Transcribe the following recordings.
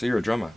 So you're a drummer?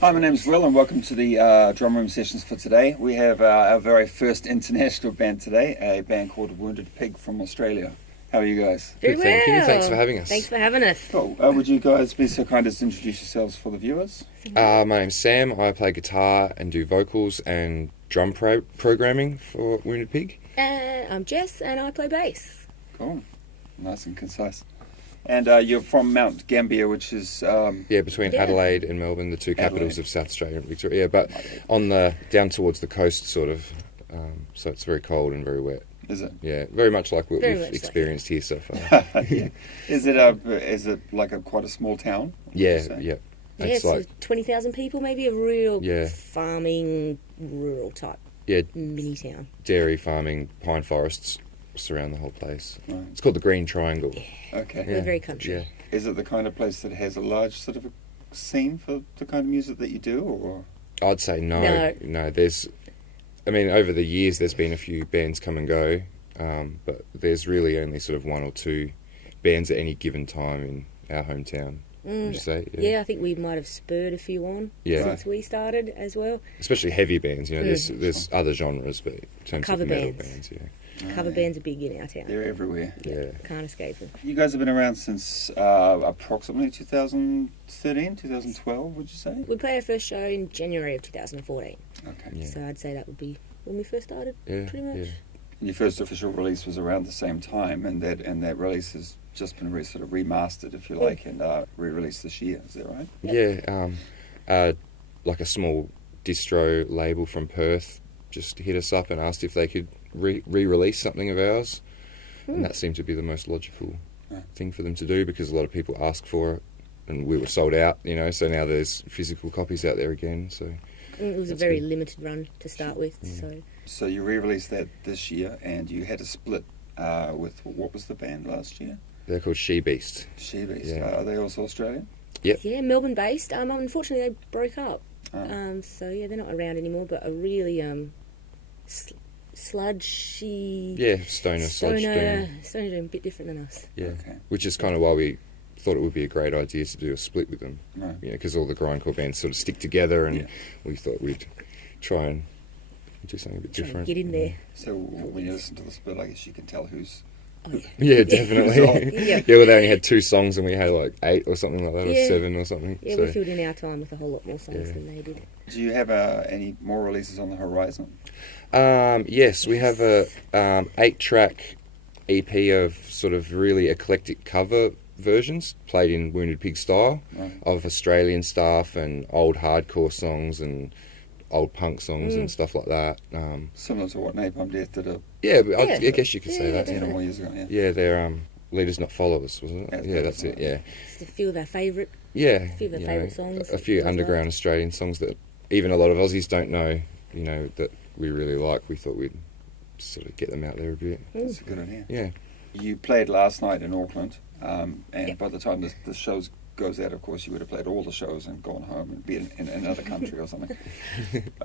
Hi, my name's Will and welcome to the Drumroom sessions for today. We have our very first international band today, a band called Wounded Pig from Australia. How are you guys? Very Good, thank you. well. Thanks for having us. Thanks for having us. Cool. Would you guys be so kind as to introduce yourselves for the viewers? My name's Sam. I play guitar and do vocals and drum programming for Wounded Pig. I'm Jess and I play bass. Cool. Nice and concise. And you're from Mount Gambier, which is... Between Adelaide and Melbourne, the two capitals of South Australia and Victoria. Yeah, but on the down towards the coast, sort of. So it's very cold and very wet. Is it? Yeah, very much like what Very we've much experienced here so far. Yeah. Is it like quite a small town? Yeah, Say? yeah. Yeah, It's so like 20,000 people, maybe a real Yeah. farming, rural type mini town. dairy farming, pine forests surround the whole place. Right. It's called the Green Triangle. Okay. We're very country. Yeah. Is it the kind of place that has a large sort of a scene for the kind of music that you do, or...? I'd say no. No. Over the years there's been a few bands come and go, but there's really only sort of one or two bands at any given time in our hometown, would you say? Yeah, I think we might have spurred a few on Yeah. since we started as well. Especially heavy bands, there's other genres, but in terms Cover of metal bands. bands, Cover bands are big in our town. They're everywhere. yeah. Can't escape them. You guys have been around since approximately 2013, 2012, would you say? We played our first show in January of 2014. Okay. Yeah. So I'd say that would be when we first started, Yeah, pretty much. yeah. Your first official release was around the same time, and that release has just been sort of remastered, if you like, and re-released this year. Is that right? Yeah, like a small distro label from Perth just hit us up and asked if they could re-release something of ours, and that seemed to be the most logical thing for them to do because a lot of people asked for it, and we were sold out, so now there's physical copies out there again. So It was a That's very good. limited run to start with, so... So you re-released that this year, and you had a split with, what was the band last year? they're called She Beast. She Beast. Yeah. Are they also Australian? Yep. Yeah, Melbourne-based. Unfortunately, they broke up. Oh. So, yeah, they're not around anymore, but a really sludgy... Yeah, stoner sludge doom. Stoner doing a bit different than us. Yeah, Okay. which is kind of why we thought it would be a great idea to do a split with them. Right. Because all the grindcore bands sort of stick together, and Yeah. we thought we'd try and do something a bit Try and different. get in there. So when you listen to the split, I guess you can tell who's... Oh, yeah. Yeah, definitely. Yeah. Yeah, well, they only had 2 songs and we had like 8 or something like that, or Yeah. 7 or something. Yeah, so, we filled in our time with a whole lot more songs Yeah. than they did. Do you have any more releases on the horizon? yes, we have a 8-track EP of sort of really eclectic cover versions played in Wounded Pig style Right. of Australian stuff and old hardcore songs and old punk songs and stuff like that. Similar to what Napalm Death did But I Yeah. guess you could say that. 10 or more years ago, yeah. Yeah, they're Leaders Not Followers, wasn't it? Yeah, Yeah, that's it, yeah. Just a few of our favourite. Yeah. few of our you favourite know, songs A few as well. underground Australian songs that even a lot of Aussies don't know, that we really like. We thought we'd sort of get them out there a bit. That's a good idea. Yeah. You played last night in Auckland, and by the time the show goes out, of course, you would have played all the shows and gone home and be in another country or something.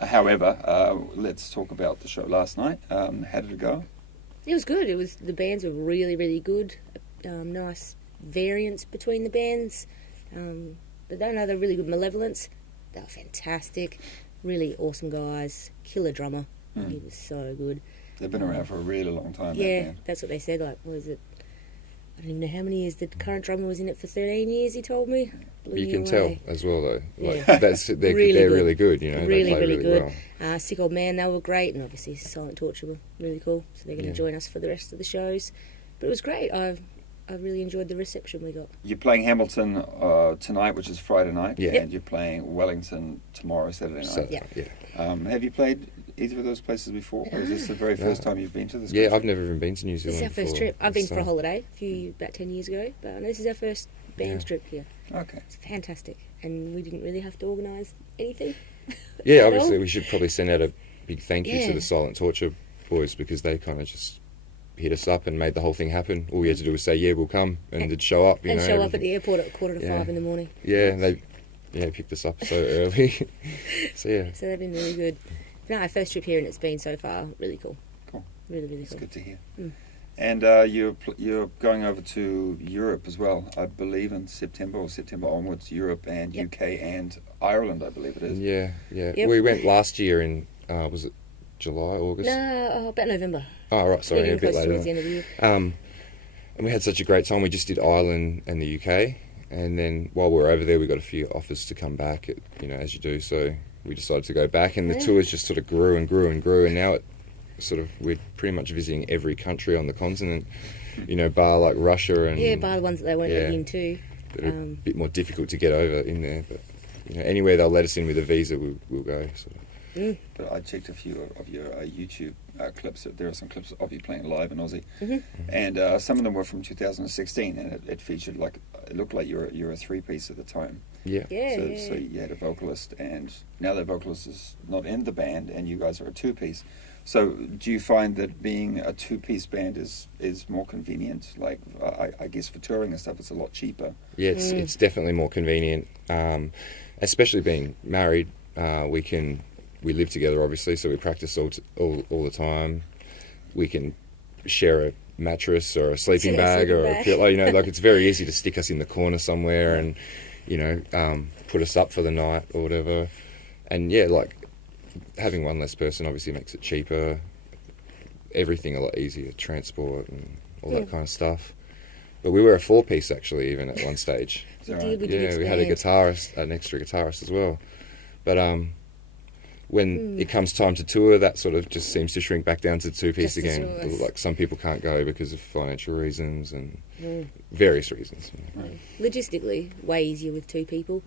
However, let's talk about the show last night. How did it go? It was good. The bands were really, really good. Nice variance between the bands. But they're really good. Malevolence, they were fantastic. Really awesome guys. Killer drummer. He was so good. They've been around for a really long time. that Yeah, band. that's what they said. Like, what is it? I don't even know how many years. The current drummer was in it for 13 years, he told me. Blew You me can tell away. as well, though. Like, Yeah. they're Really they're good. really good, They Really, play really good. well. Sick Old Man, they were great. And obviously Silent Torture were really cool. So they're going to Yeah. join us for the rest of the shows. But it was great. I really enjoyed the reception we got. You're playing Hamilton tonight, which is Friday night, Yeah. and you're playing Wellington tomorrow, Saturday night. So, Yeah. yeah. Have you played either of those places before, or is this the very first time you've been to this Yeah, country? I've never even been to New This Zealand is our first before. trip. I've been for a So- holiday about 10 years ago, but this is our first band Yeah. trip here. Okay. It's fantastic, and we didn't really have to organise anything. Yeah, at obviously all. we should probably send out a big thank you to Yeah. the Silent Torture boys because they kind of just hit us up and made the whole thing happen. All we had to do was say, yeah, we'll come, and they'd show up. And show up at everything. the airport at 4:45 Yeah. in the morning. Yeah, they picked us up so early. So yeah. So they've been really good. No, our first trip here, and it's been so far really cool. Cool. Really, really It's cool. good to hear. Mm. And you're going over to Europe as well, I believe, in September or September onwards. Europe and Yep. UK and Ireland, I believe it is. Yeah, yeah. Yep. We went last year in, was it July, August? No, about November. Oh, right, sorry, Getting a bit close towards later. the end of the year. And we had such a great time. We just did Ireland and the UK. And then while we were over there, we got a few offers to come back, as you do. So we decided to go back. And the Yeah. tours just sort of grew and grew and grew. And now we're pretty much visiting every country on the continent, bar like Russia and Yeah, bar the ones that they won't yeah. let you into. that are a bit more difficult to get over in there. But anywhere they'll let us in with a visa, we'll go. So. But I checked a few of your YouTube clips. There are some clips of you playing live in Aussie, and some of them were from 2016, and it featured it looked like you're a three-piece at the time. Yeah. Yeah, So, yeah. so you had a vocalist, and now that vocalist is not in the band, and you guys are a two-piece. So do you find that being a two-piece band is more convenient? Like I guess for touring and stuff, it's a lot cheaper. Yeah, it's definitely more convenient, especially being married. We live together, obviously, so we practice all the time. We can share a mattress or a sleeping bag or a pillow. It's very easy to stick us in the corner somewhere and put us up for the night or whatever. And yeah, having one less person obviously makes it cheaper. Everything a lot easier, transport and all that kind of stuff. But we were a four-piece actually, even at one stage. Is that We right? did. We Yeah, we had a guitarist, an extra guitarist as well. But when it comes time to tour, that sort of just seems to shrink back down to two-piece Just the again. two of us. Like some people can't go because of financial reasons and various reasons. Logistically, way easier with two people.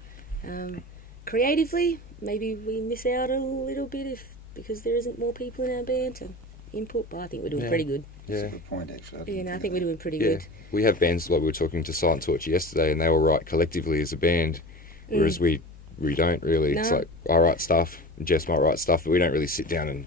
Creatively, maybe we miss out a little bit because there isn't more people in our band to input, but I think we're doing pretty good. That's Yeah. a good point, actually. I didn't think we're doing pretty Yeah, good. we have bands like we were talking to Silent Torture yesterday, and they all write collectively as a band, whereas we don't really. It's No. like I write stuff, and Jess might write stuff, but we don't really sit down and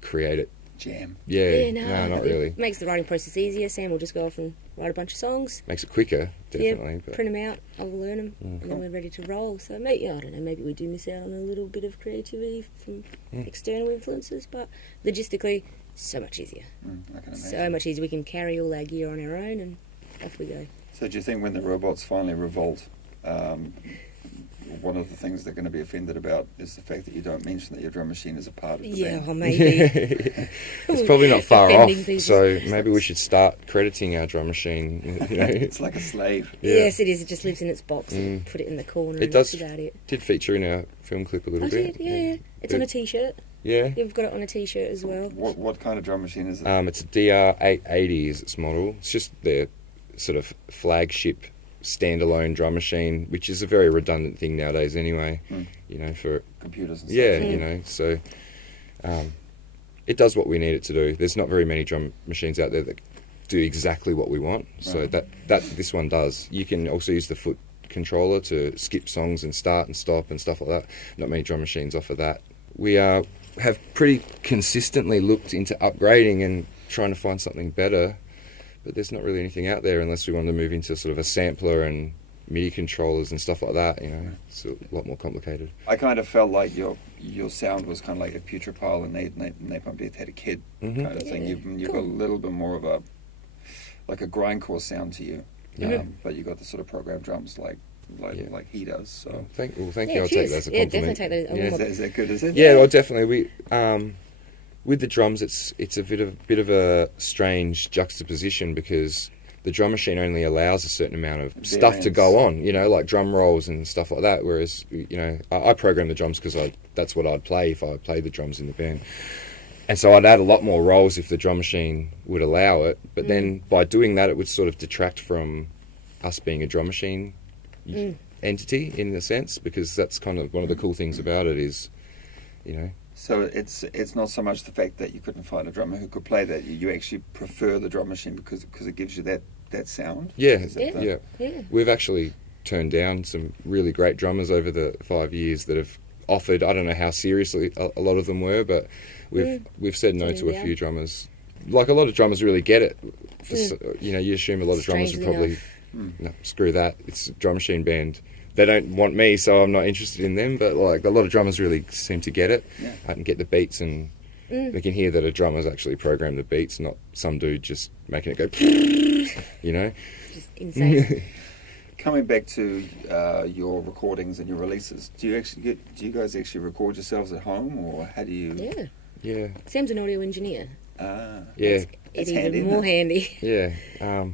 create it. Jam. Yeah, no, not really. It makes the writing process easier. Sam will just go off and write a bunch of songs. Makes it quicker, definitely. Yeah, but print them out, I'll learn them, and then we're ready to roll. So maybe, I don't know, maybe we do miss out on a little bit of creativity from external influences, but logistically, so much easier. I can imagine. So much easier. We can carry all our gear on our own, and off we go. So do you think when the robots finally revolt, one of the things they're going to be offended about is the fact that you don't mention that your drum machine is a part of the Yeah, band? or maybe. it's probably not far off. Offending people. So maybe we should start crediting our drum machine. It's like a slave. Yeah. Yes, it is. It just lives in its box and put it in the corner. It and does. That's about it. Did feature in our film clip a little I bit. did, yeah. It's on a T-shirt. Yeah. You've got it on a T-shirt as well. What kind of drum machine is it? It's a DR880 is its model. It's just their sort of flagship standalone drum machine, which is a very redundant thing nowadays anyway. For Computers and stuff. yeah, so it does what we need it to do. There's not very many drum machines out there that do exactly what we want. So Right. that this one does. You can also use the foot controller to skip songs and start and stop and stuff like that. Not many drum machines offer that. We have pretty consistently looked into upgrading and trying to find something better, but there's not really anything out there unless we want to move into sort of a sampler and MIDI controllers and stuff like that. It's a lot more complicated. I kind of felt like your sound was kind of like a Putrepile and Napalm Death had a kid kind of thing. You've got a little bit more of a grindcore sound to you, but you got the sort of programmed drums like he does. So Thank you. Yeah, I'll cheers. take that as a Yeah, compliment. definitely take that. Yeah. is that good? Is it? Yeah, well, definitely. We with the drums, it's a bit of a strange juxtaposition because the drum machine only allows a certain amount of stuff to go on, like drum rolls and stuff like that. Whereas, I program the drums because that's what I'd play if I played the drums in the band. And so I'd add a lot more rolls if the drum machine would allow it. But then by doing that, it would sort of detract from us being a drum machine entity in a sense, because that's kind of one of the cool things about it is, So it's not so much the fact that you couldn't find a drummer who could play that. You actually prefer the drum machine because it gives you that sound. Yeah, Is that the- Yeah. We've actually turned down some really great drummers over the 5 years that have offered. I don't know how seriously a lot of them were, but we've said no to a Yeah. few drummers. Like a lot of drummers really get it. You assume a lot of drummers would Strangely probably enough. no, screw that. It's a drum machine band. they don't want me, so I'm not interested in them. But like a lot of drummers really seem to get it and get the beats, and they can hear that a drummer's actually programmed the beats, not some dude just making it go, you know. Just insane. Coming back to your recordings and your releases, do you guys actually record yourselves at home, or how do you? Yeah. Yeah. Sam's an audio engineer. Yeah. It's handy, even more isn't handy. Yeah.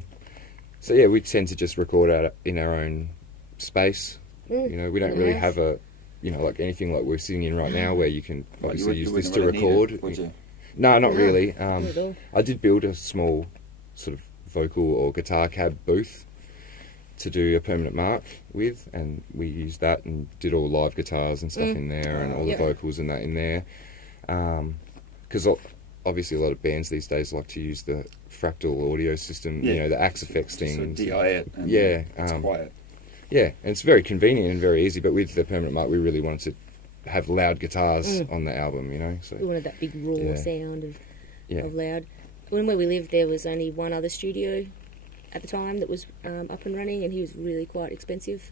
So yeah, we tend to just record out in our own space. You know, we don't really have a, you know, like anything like we're sitting in right now where you can obviously use this to record. Would you? No, not really. Not at all. I did build a small sort of vocal or guitar cab booth to do a permanent mark with, and we used that and did all live guitars and stuff in there, and all the vocals and that in there. Because obviously a lot of bands these days like to use the fractal audio system, you know, the Axe Effects thing. Sort of DI it. And it's quiet. Yeah, and it's very convenient and very easy, but with the permanent mark we really wanted to have loud guitars on the album, you know. So We wanted that big raw sound of yeah. loud. When where we lived, there was only one other studio at the time that was up and running, and he was really quite expensive.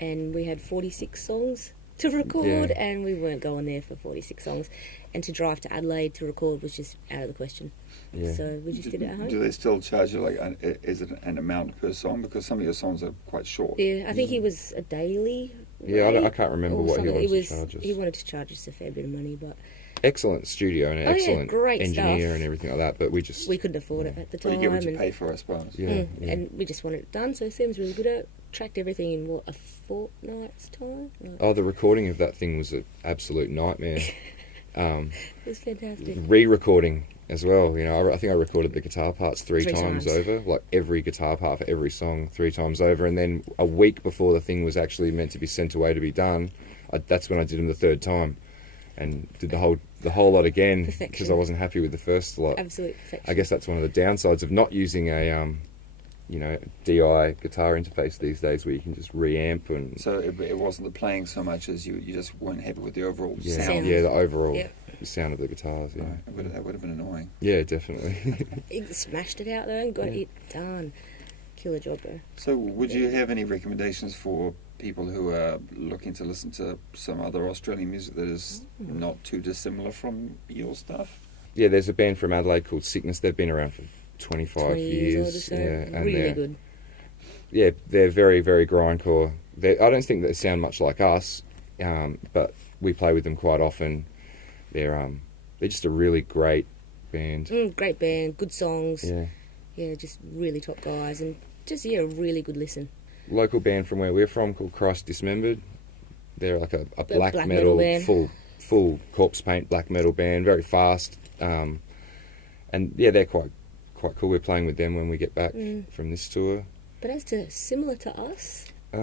And we had 46 songs to record, and we weren't going there for 46 songs. And to drive to Adelaide to record was just out of the question. Yeah. So we just did it at home. Do they still charge you like? Is it an amount per song? Because some of your songs are quite short. Yeah, I think he was a daily. Yeah, rate I can't remember or what he something. wanted to charge us. He wanted to charge us a fair bit of money, but Excellent studio and an excellent great engineer stuff. and everything like that, but we just we couldn't afford it at the Well, time. you get what you and- pay for, I suppose. yeah. And we just wanted it done, so Sam's really good at it. Tracked everything in, a fortnight's time? Like, Oh, the recording of that thing was an absolute nightmare. it was fantastic. Re-recording as well, you know, I think I recorded the guitar parts three Three times times. over, like every guitar part for every song 3 times over, and then a week before the thing was actually meant to be sent away to be done, that's when I did them the third time and did the whole lot again because Perfection. I wasn't happy with the first lot. Absolute perfection. I guess that's one of the downsides of not using a you know, DI guitar interface these days where you can just reamp and So it wasn't the playing so much as you just weren't happy with the overall yeah, sound. yeah, the overall Yep. sound of the guitars, yeah. That would have been annoying. Yeah, definitely. He smashed it out there and got it done. Killer job, bro. So would you have any recommendations for people who are looking to listen to some other Australian music that is not too dissimilar from your stuff? Yeah, there's a band from Adelaide called Sickness. They've been around for 25 20 years old or years. so. Yeah, and Really they're, good. Yeah, they're very, very grindcore. I don't think they sound much like us, but we play with them quite often. They're just a really great band. Great band, good songs. Yeah. Yeah, just really top guys, and just a really good listen. Local band from where we're from called Christ Dismembered. They're like a black black metal, metal band. full corpse paint black metal band, very fast. And yeah, they're quite cool. We're playing with them when we get back from this tour. But as to similar to us, Did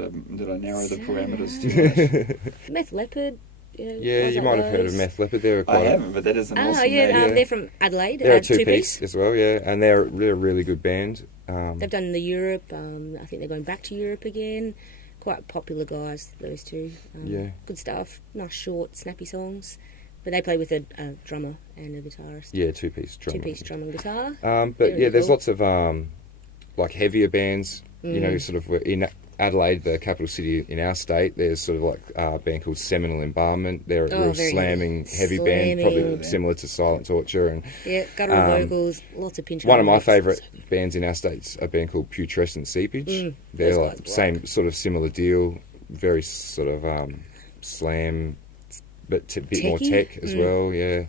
I narrow the parameters too much? Meth Leopard. You know, Yeah, guys you like might have heard of those. Meth Leopard. They're I quite haven't, but that is an awesome yeah, name. they're from Adelaide. they're a two-piece. two-piece as well, yeah, and they're a really good band. They've done the Europe. I think they're going back to Europe again. Quite popular guys, those two. Yeah. Good stuff. Nice, short, snappy songs. But they play with a drummer and a guitarist. Yeah, two-piece drummer. Two-piece drum and guitar. But Very yeah, there's cool. lots of like heavier bands. You know, sort of in Adelaide, the capital city in our state. There's sort of like a band called Seminal Embalmment. They're a real very slamming, heavy slamming. band, probably similar to Silent Torture. And Yeah, guttural vocals, lots of pinch. one of my harmonics. favourite bands in our state's a band called Putrescent Seepage. They're those like guys rock. same sort of similar deal, very sort of slam, but a bit more Techy? tech as well. Yeah,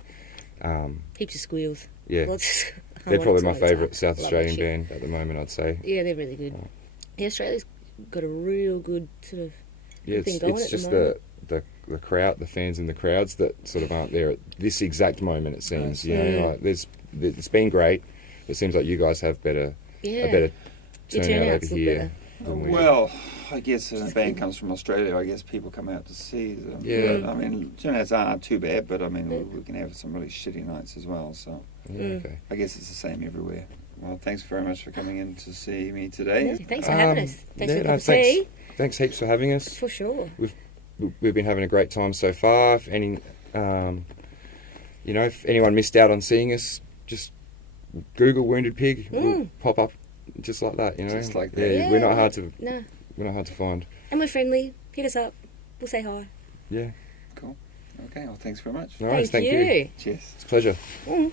Heaps of squeals. yeah. Lots of They're probably my harmonics all the favourite time. South Love that Australian shit. band at the moment, I'd say. Yeah, they're really good. Yeah, Australia's got a real good sort of Yeah, thing it's, going it's at the just moment. the crowd, the fans in the crowds that sort of aren't there at this exact moment. It seems, you know, like it's been great. It seems like you guys have a better Your turnout over turnouts look here. better. than we- Well, I guess if a band comes from Australia, I guess people come out to see them. Yeah. But, I mean, turnouts aren't too bad, but I mean, we can have some really shitty nights as well. So yeah, okay. I guess it's the same everywhere. Well, thanks very much for coming in to see me today. Yeah, thanks for having us. Thanks for the cup of thanks, tea. thanks heaps for having us. For sure. We've been having a great time so far. If any, you know, if anyone missed out on seeing us, just Google Wounded Pig. We'll pop up just like that. You know, Just like that. Yeah, Yeah. we're not hard to No, We're not hard to find. And we're friendly. Hit us up. We'll say hi. Yeah. Cool. Okay, well, thanks very much. All right, thank you. you. Cheers. It's a pleasure. Mm.